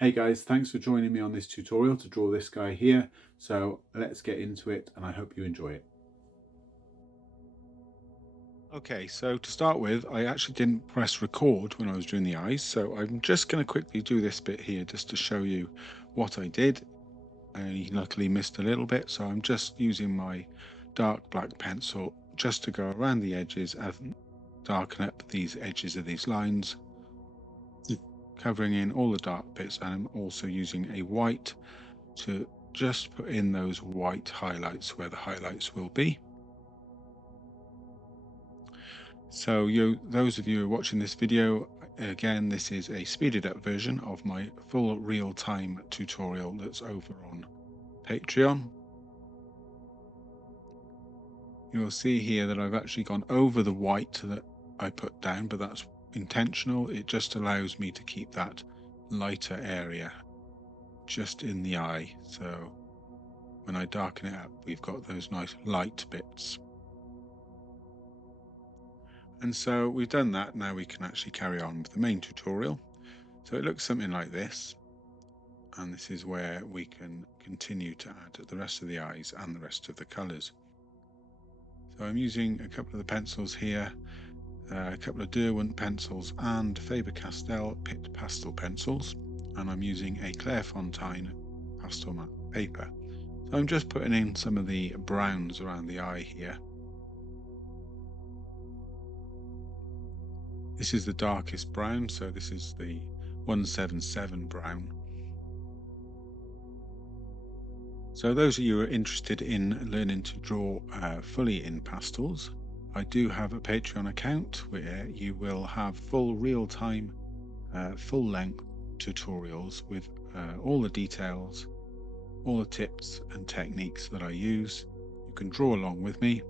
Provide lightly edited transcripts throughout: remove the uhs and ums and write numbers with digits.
Hey guys, thanks for joining me on this tutorial to draw this guy here. So let's get into it and I hope you enjoy it. Okay, so to start with, I actually didn't press record when I was doing the eyes, so I'm just going to quickly do this bit here just to show you what I did. I luckily missed a little bit, so I'm just using my dark black pencil just to go around the edges and darken up these edges of these lines, covering in all the dark bits, and I'm also using a white to just put in those white highlights where the highlights will be. So those of you who are watching this video, again, this is a speeded up version of my full real-time tutorial that's over on Patreon. You'll see here that I've actually gone over the white that I put down, but that's intentional. It just allows me to keep that lighter area just in the eye. So when I darken it up, we've got those nice light bits. And so we've done that. Now we can actually carry on with the main tutorial. So it looks something like this. And this is where we can continue to add the rest of the eyes and the rest of the colors. So I'm using a couple of the pencils here, a couple of Derwent pencils and Faber-Castell Pitt pastel pencils. And I'm using a Clairefontine pastelmatt paper. So I'm just putting in some of the browns around the eye here. This is the darkest brown, so this is the 177 brown. So those of you who are interested in learning to draw fully in pastels, I do have a Patreon account where you will have full real-time, full-length tutorials with all the details, all the tips and techniques that I use. You can draw along with me.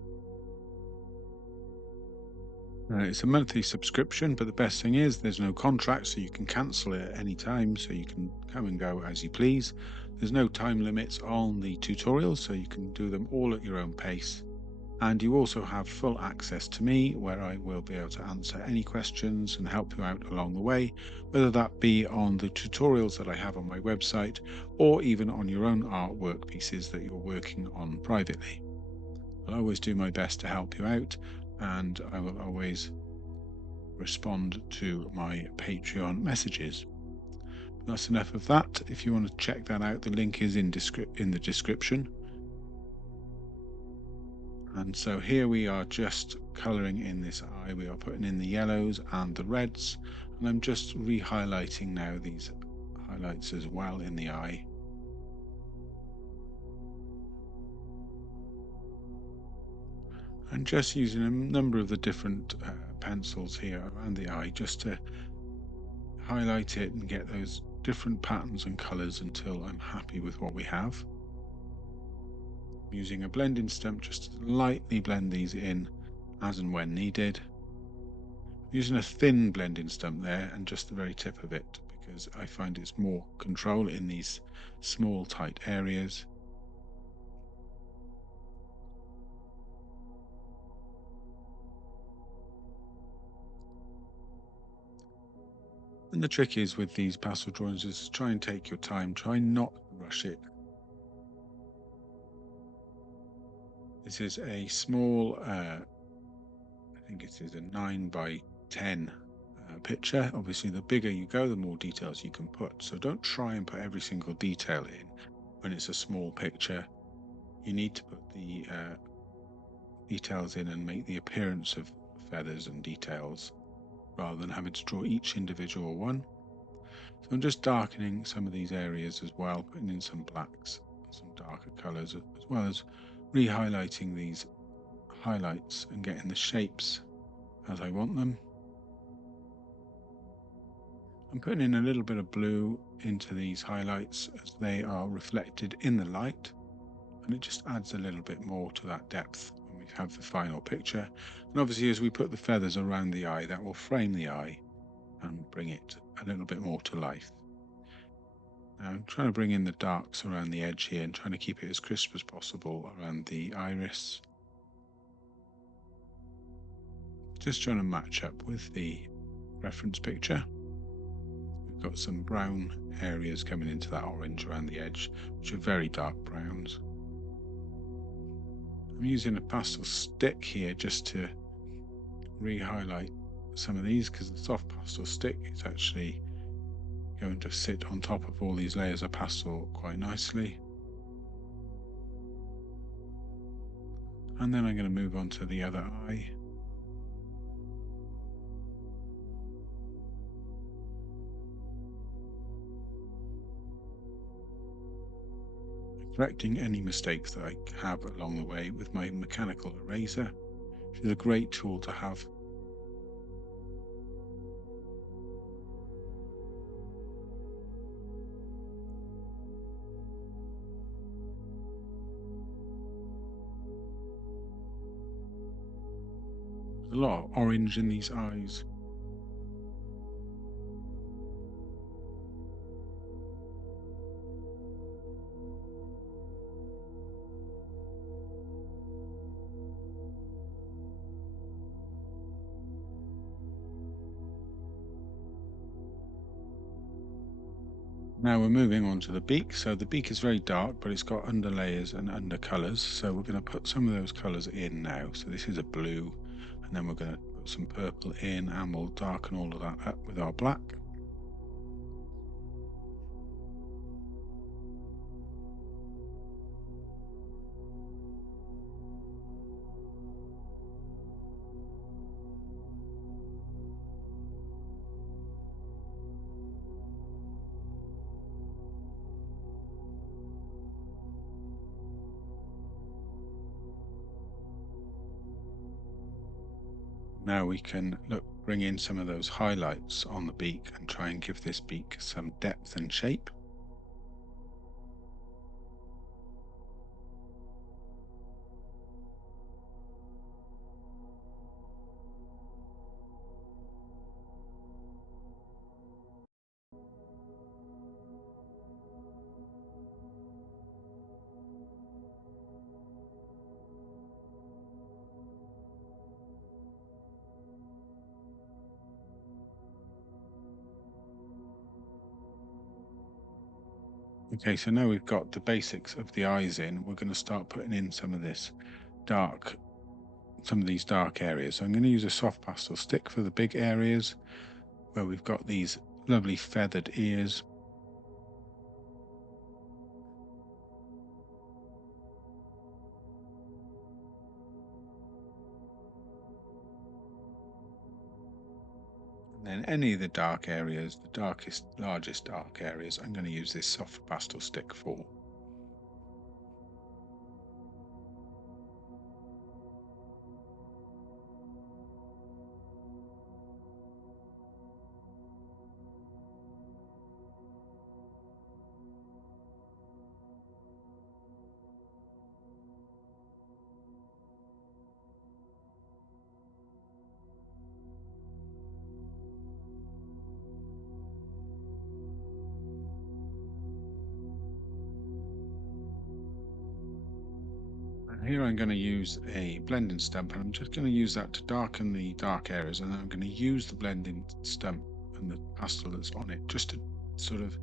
It's a monthly subscription, but the best thing is there's no contract, so you can cancel it at any time, so you can come and go as you please. There's no time limits on the tutorials, so you can do them all at your own pace. And you also have full access to me, where I will be able to answer any questions and help you out along the way, whether that be on the tutorials that I have on my website, or even on your own artwork pieces that you're working on privately. I'll always do my best to help you out, and I will always respond to my Patreon messages. But that's enough of that. If you want to check that out, the link is in the description. And so here we are just colouring in this eye. We are putting in the yellows and the reds, and I'm just re-highlighting now these highlights as well in the eye. And just using a number of the different pencils here around the eye just to highlight it and get those different patterns and colors until I'm happy with what we have. I'm using a blending stump just to lightly blend these in as and when needed. I'm using a thin blending stump there and just the very tip of it because I find it's more control in these small tight areas. And the trick is with these pastel drawings is to try and take your time, try not to rush it. This is a small, I think it is a 9 by 10 picture. Obviously, the bigger you go, the more details you can put. So don't try and put every single detail in when it's a small picture. You need to put the details in and make the appearance of feathers and details rather than having to draw each individual one. So I'm just darkening some of these areas as well, putting in some blacks, some darker colors, as well as re-highlighting these highlights and getting the shapes as I want them. I'm putting in a little bit of blue into these highlights as they are reflected in the light, and it just adds a little bit more to that depth when we have the final picture. And obviously as we put the feathers around the eye, that will frame the eye and bring it a little bit more to life. Now I'm trying to bring in the darks around the edge here and trying to keep it as crisp as possible around the iris. Just trying to match up with the reference picture. We've got some brown areas coming into that orange around the edge, which are very dark browns. I'm using a pastel stick here just to re-highlight some of these, because the soft pastel stick is actually going to sit on top of all these layers of pastel quite nicely. And then I'm going to move on to the other eye. Correcting any mistakes that I have along the way with my mechanical eraser, which is a great tool to have. A lot of orange in these eyes. Now we're moving on to the beak. So the beak is very dark, but it's got underlayers and undercolors. So we're going to put some of those colors in now. So this is a blue, and then we're going to put some purple in, and we'll darken all of that up with our black. Now we can bring in some of those highlights on the beak and try and give this beak some depth and shape. Okay, so now we've got the basics of the eyes in, we're going to start putting in some of these dark areas. So I'm going to use a soft pastel stick for the big areas where we've got these lovely feathered ears. And then any of the dark areas, the largest dark areas, I'm going to use this soft pastel stick for. Here I'm going to use a blending stump, and I'm just going to use that to darken the dark areas, and then I'm going to use the blending stump and the pastel that's on it just to sort of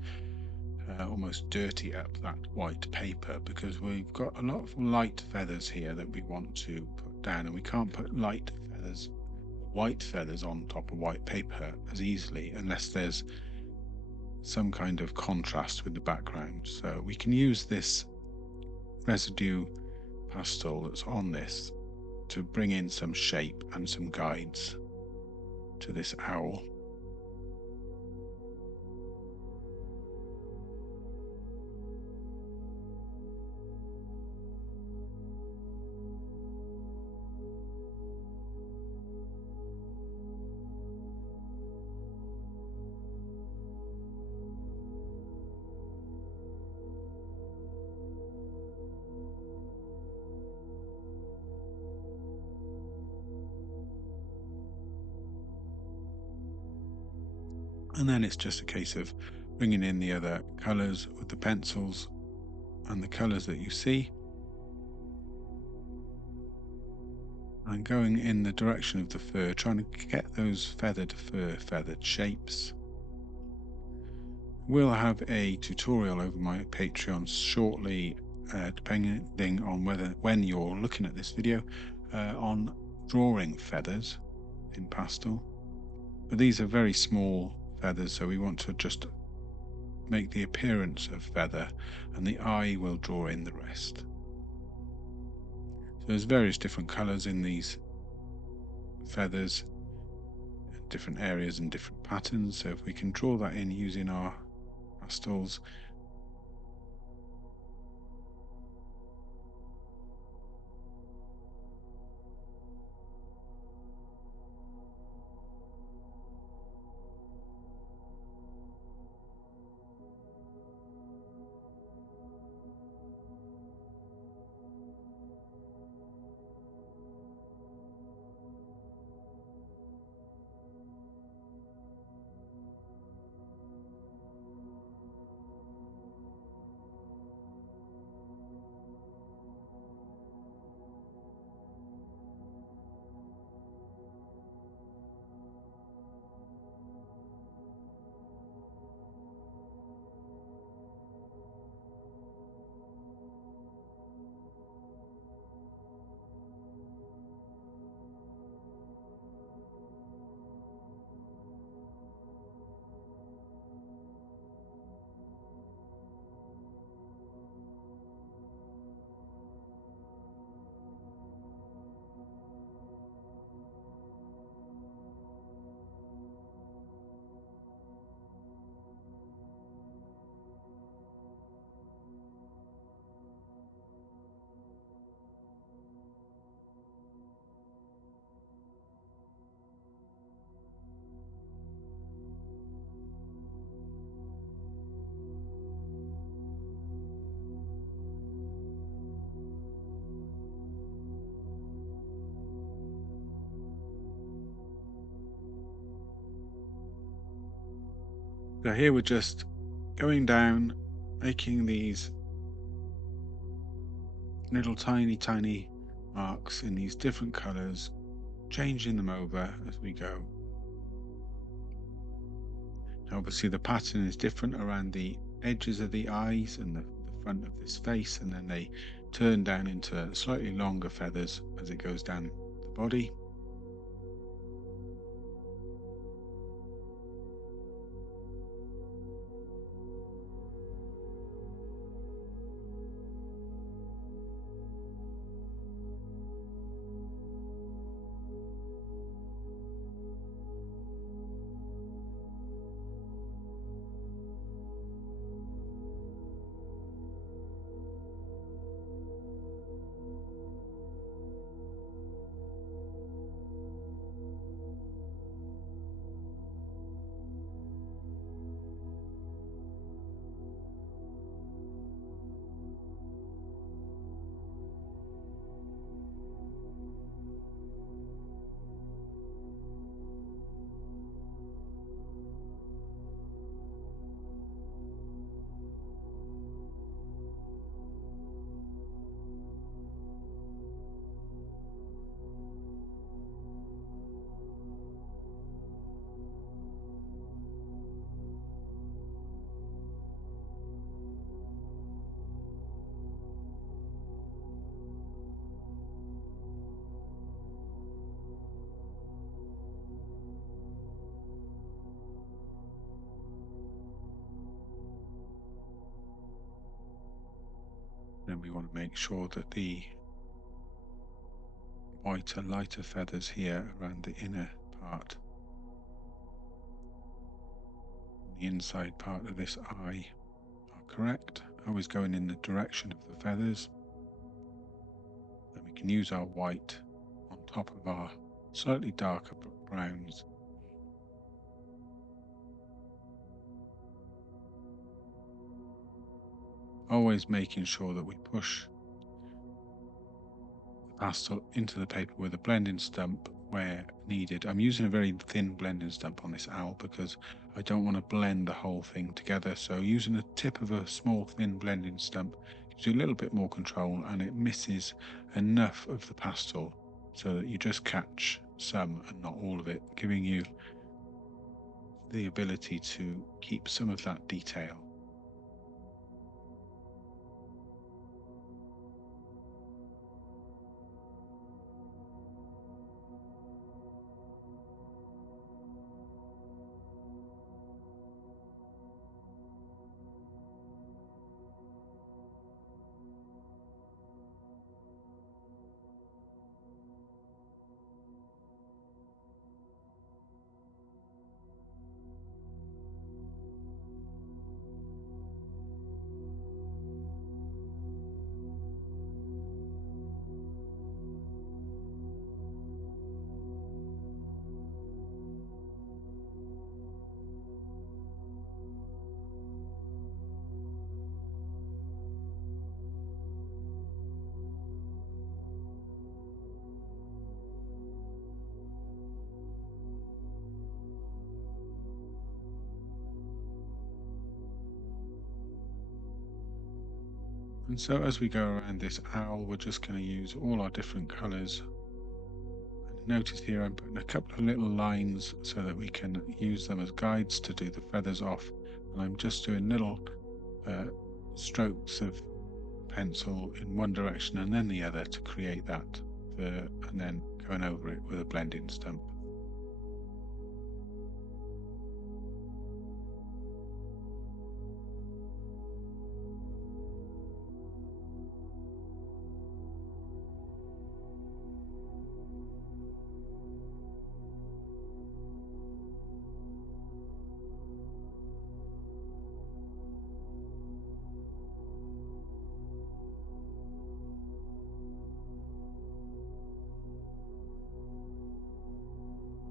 almost dirty up that white paper, because we've got a lot of light feathers here that we want to put down, and we can't put white feathers on top of white paper as easily unless there's some kind of contrast with the background. So we can use this residue pastel that's on this to bring in some shape and some guides to this owl. And then it's just a case of bringing in the other colors with the pencils and the colors that you see, and going in the direction of the fur, trying to get those feathered shapes. Will have a tutorial over my Patreon shortly, depending on when you're looking at this video, on drawing feathers in pastel. But these are very small feathers, so we want to just make the appearance of feather, and the eye will draw in the rest. So there's various different colours in these feathers, different areas and different patterns. So if we can draw that in using our pastels, so here we're just going down, making these little tiny marks in these different colours, changing them over as we go. Now obviously the pattern is different around the edges of the eyes and the front of this face, and then they turn down into slightly longer feathers as it goes down the body. Then we want to make sure that the whiter, lighter feathers here around the inner part, the inside part of this eye, are correct, always going in the direction of the feathers. Then we can use our white on top of our slightly darker browns. Always making sure that we push the pastel into the paper with a blending stump where needed. I'm using a very thin blending stump on this owl because I don't want to blend the whole thing together. So using the tip of a small thin blending stump gives you a little bit more control, and it misses enough of the pastel so that you just catch some and not all of it, giving you the ability to keep some of that detail. And so as we go around this owl, we're just going to use all our different colours. And notice here I'm putting a couple of little lines so that we can use them as guides to do the feathers off. And I'm just doing little strokes of pencil in one direction and then the other to create that, and then going over it with a blending stump.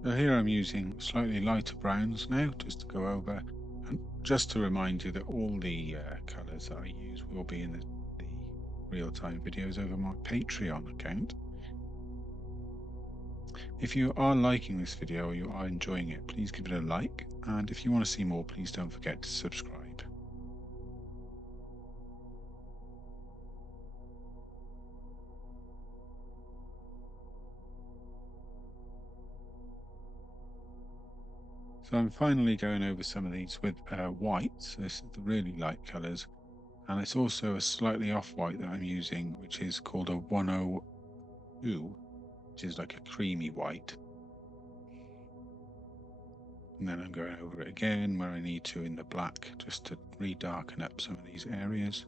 So here I'm using slightly lighter browns now, just to go over, and just to remind you that all the colours that I use will be in the real-time videos over my Patreon account. If you are liking this video or you are enjoying it, please give it a like, and if you want to see more, please don't forget to subscribe. So I'm finally going over some of these with white. So this is the really light colours, and it's also a slightly off-white that I'm using, which is called a 102, which is like a creamy white. And then I'm going over it again where I need to in the black, just to re-darken up some of these areas.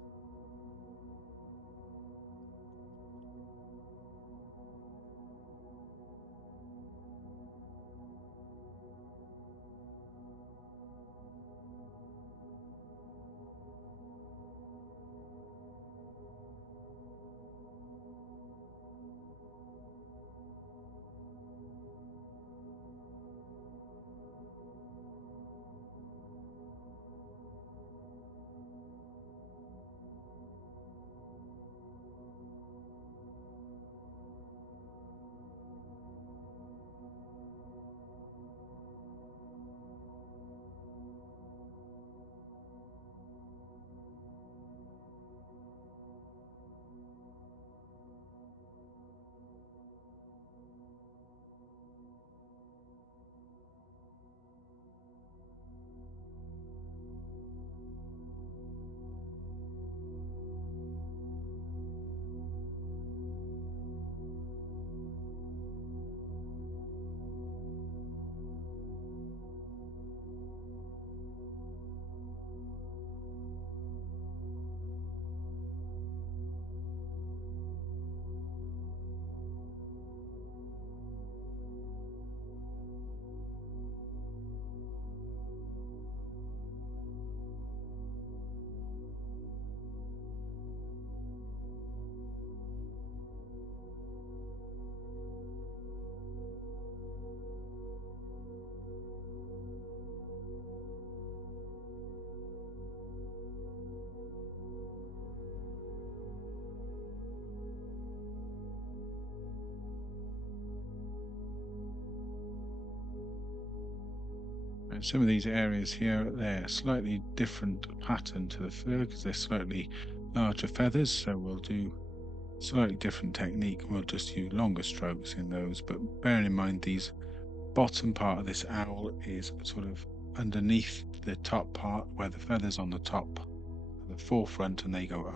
And some of these areas here, they're slightly different pattern to the fur because they're slightly larger feathers, so we'll do slightly different technique. We'll just use longer strokes in those, but bearing in mind these bottom part of this owl is sort of underneath the top part where the feathers on the top, the forefront, and they go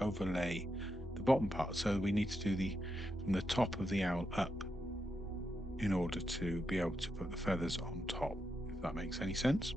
overlay the bottom part. So we need to do the from the top of the owl up in order to be able to put the feathers on top, if that makes any sense.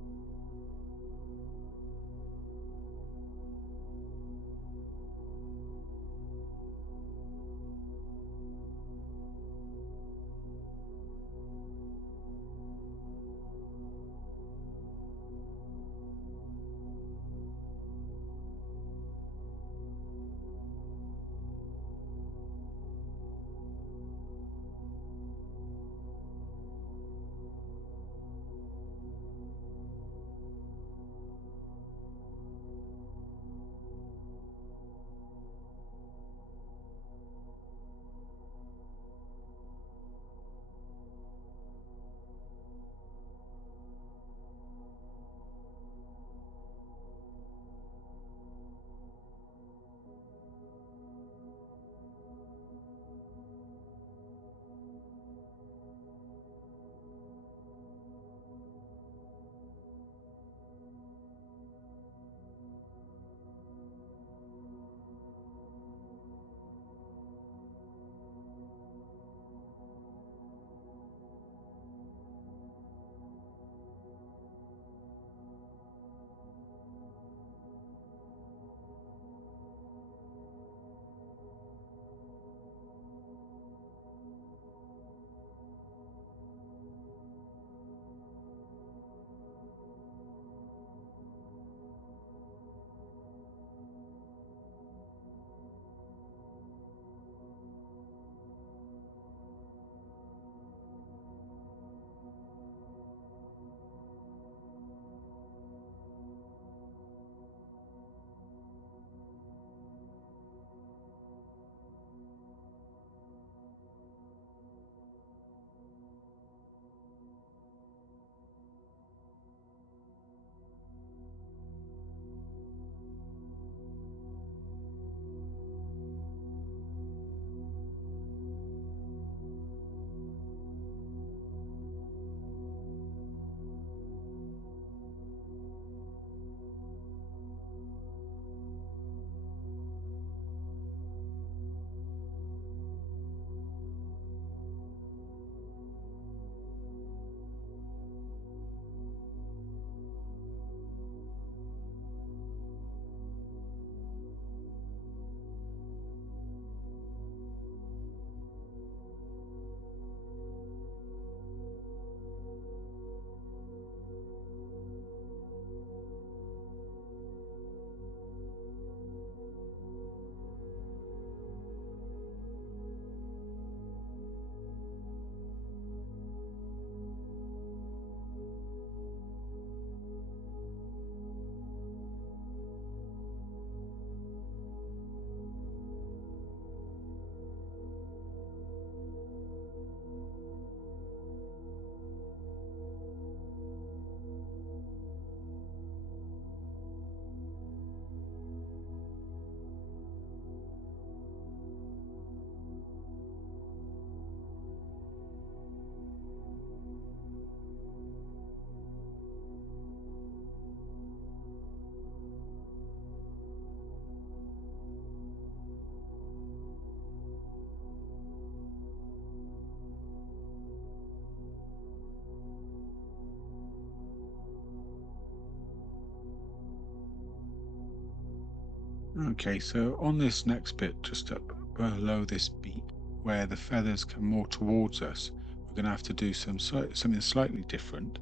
Okay, so on this next bit, just up below this beak, where the feathers come more towards us, we're going to have to do something slightly different.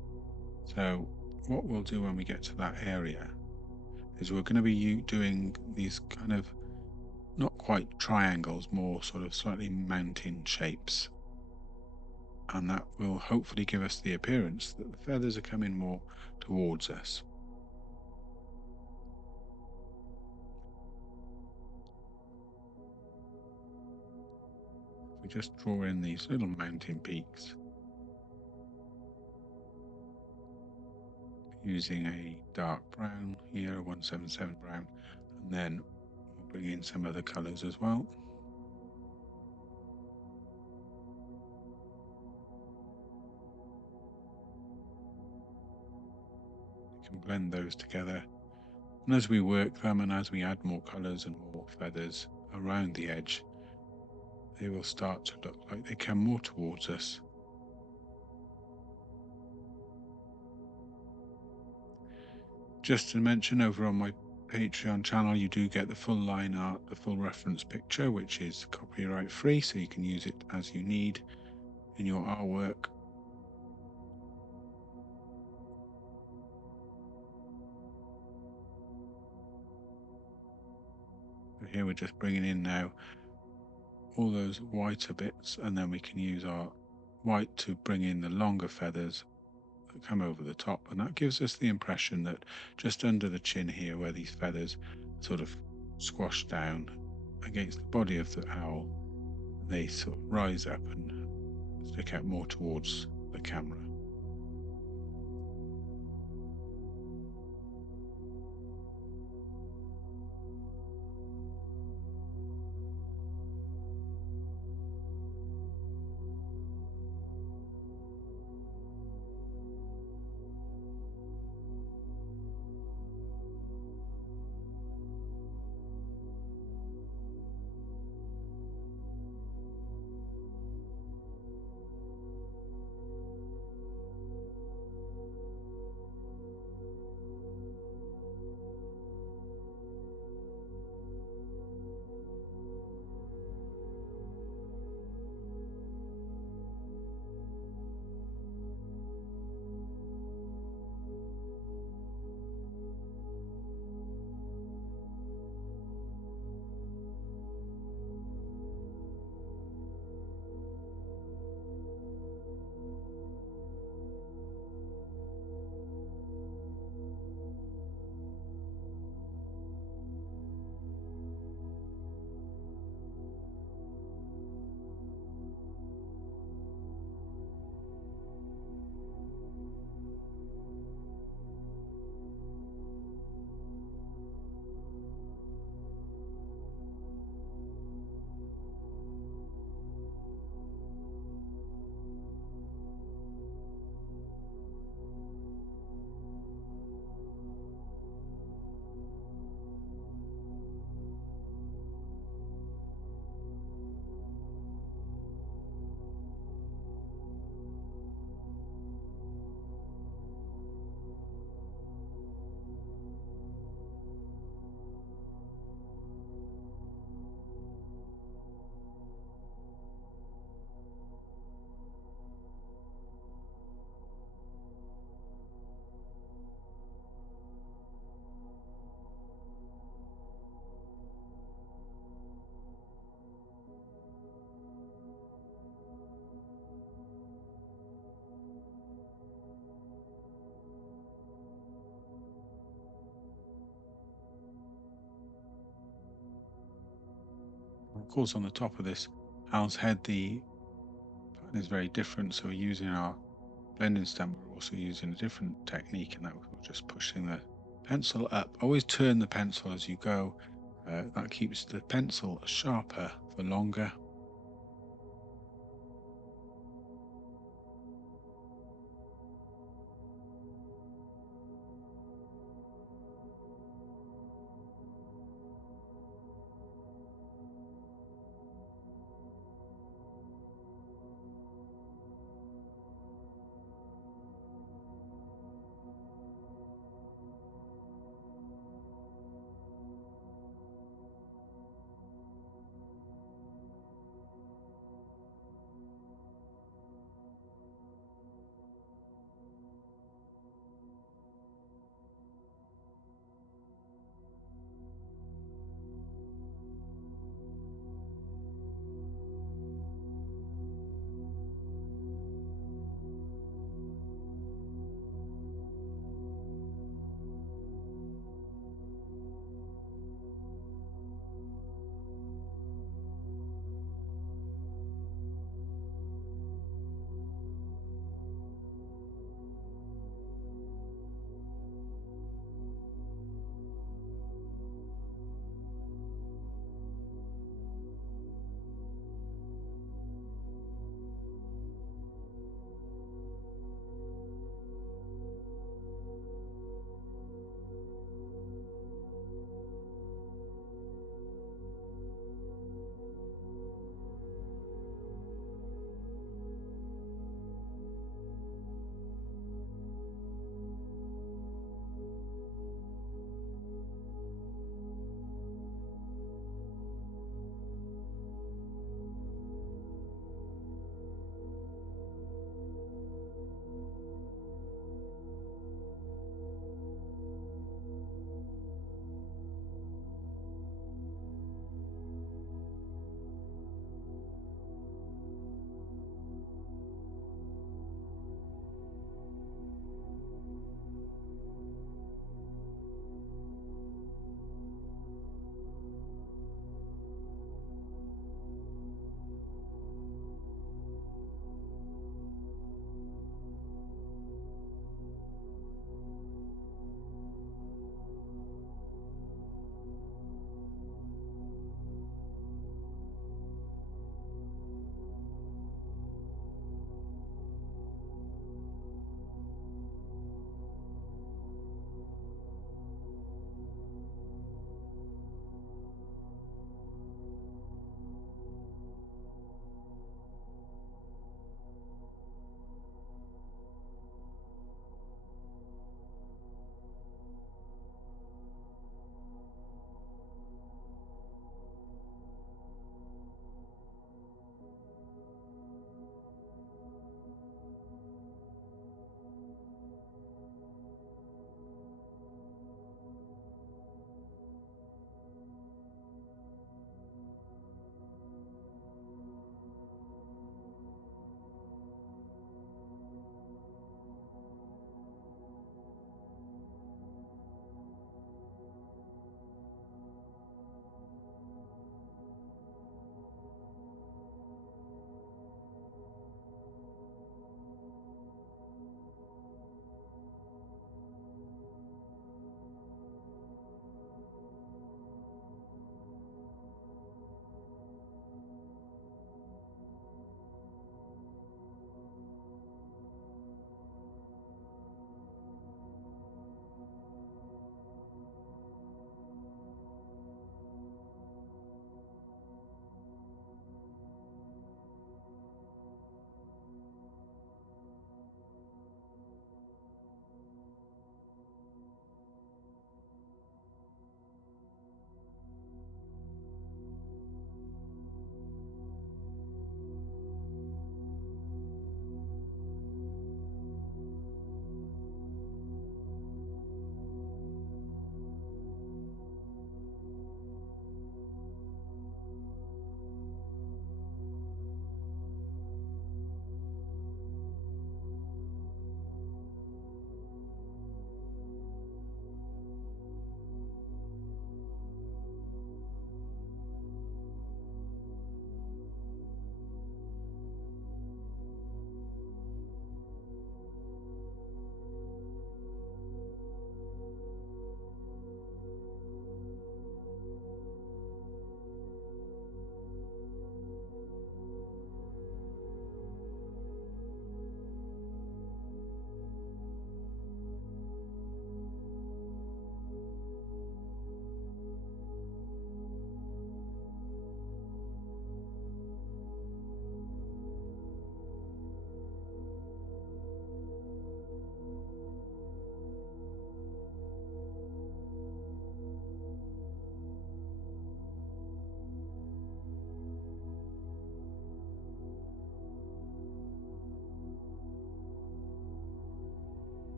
So what we'll do when we get to that area is we're going to be doing these kind of not quite triangles, more sort of slightly mountain shapes. And that will hopefully give us the appearance that the feathers are coming more towards us. We just draw in these little mountain peaks using a dark brown here, a 177 brown, and then we'll bring in some other colours as well. blend those together. And as we work them and as we add more colours and more feathers around the edge, they will start to look like they come more towards us. Just to mention, over on my Patreon channel, you do get the full line art, the full reference picture, which is copyright free, so you can use it as you need in your artwork. But here we're just bringing in now all those whiter bits, and then we can use our white to bring in the longer feathers that come over the top, and that gives us the impression that just under the chin here, where these feathers sort of squash down against the body of the owl, they sort of rise up and stick out more towards the camera. Of course, on the top of this owl's head, the pattern is very different, so we're using our blending stamp. We're also using a different technique, and that we're just pushing the pencil up. Always turn the pencil as you go. That keeps the pencil sharper for longer.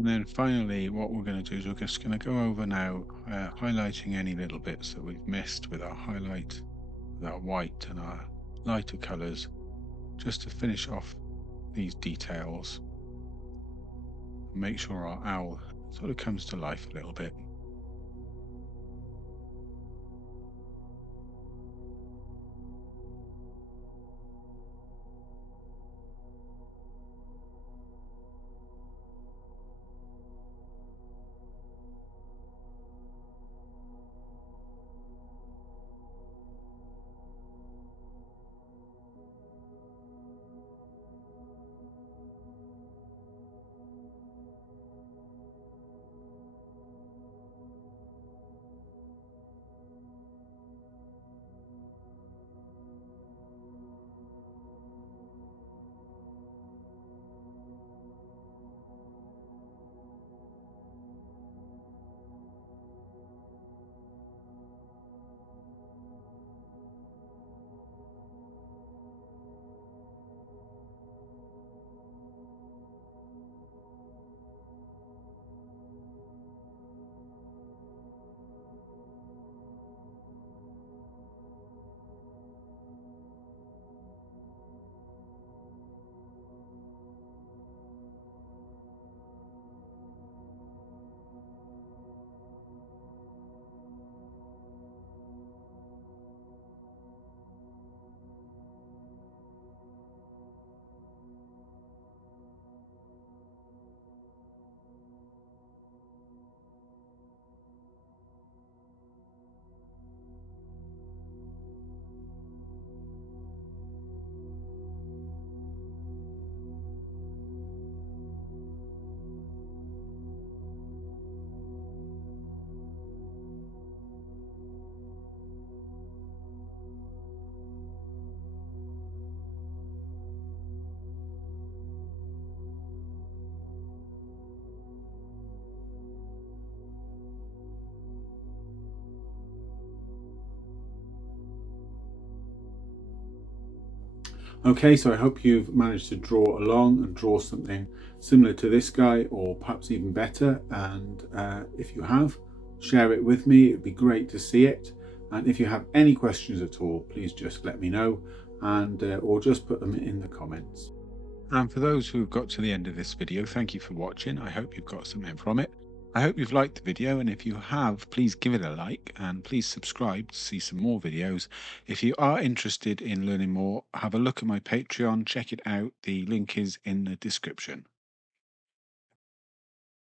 And then finally, what we're going to do is we're just going to go over now, highlighting any little bits that we've missed with our highlight, with our white and our lighter colours, just to finish off these details and make sure our owl sort of comes to life a little bit. Okay, so I hope you've managed to draw along and draw something similar to this guy, or perhaps even better. And if you have, share it with me. It'd be great to see it. And if you have any questions at all, please just let me know, and or just put them in the comments. And for those who have got to the end of this video, thank you for watching. I hope you've got something from it. I hope you've liked the video, and if you have, please give it a like and please subscribe to see some more videos. If you are interested in learning more, have a look at my Patreon, check it out. The link is in the description.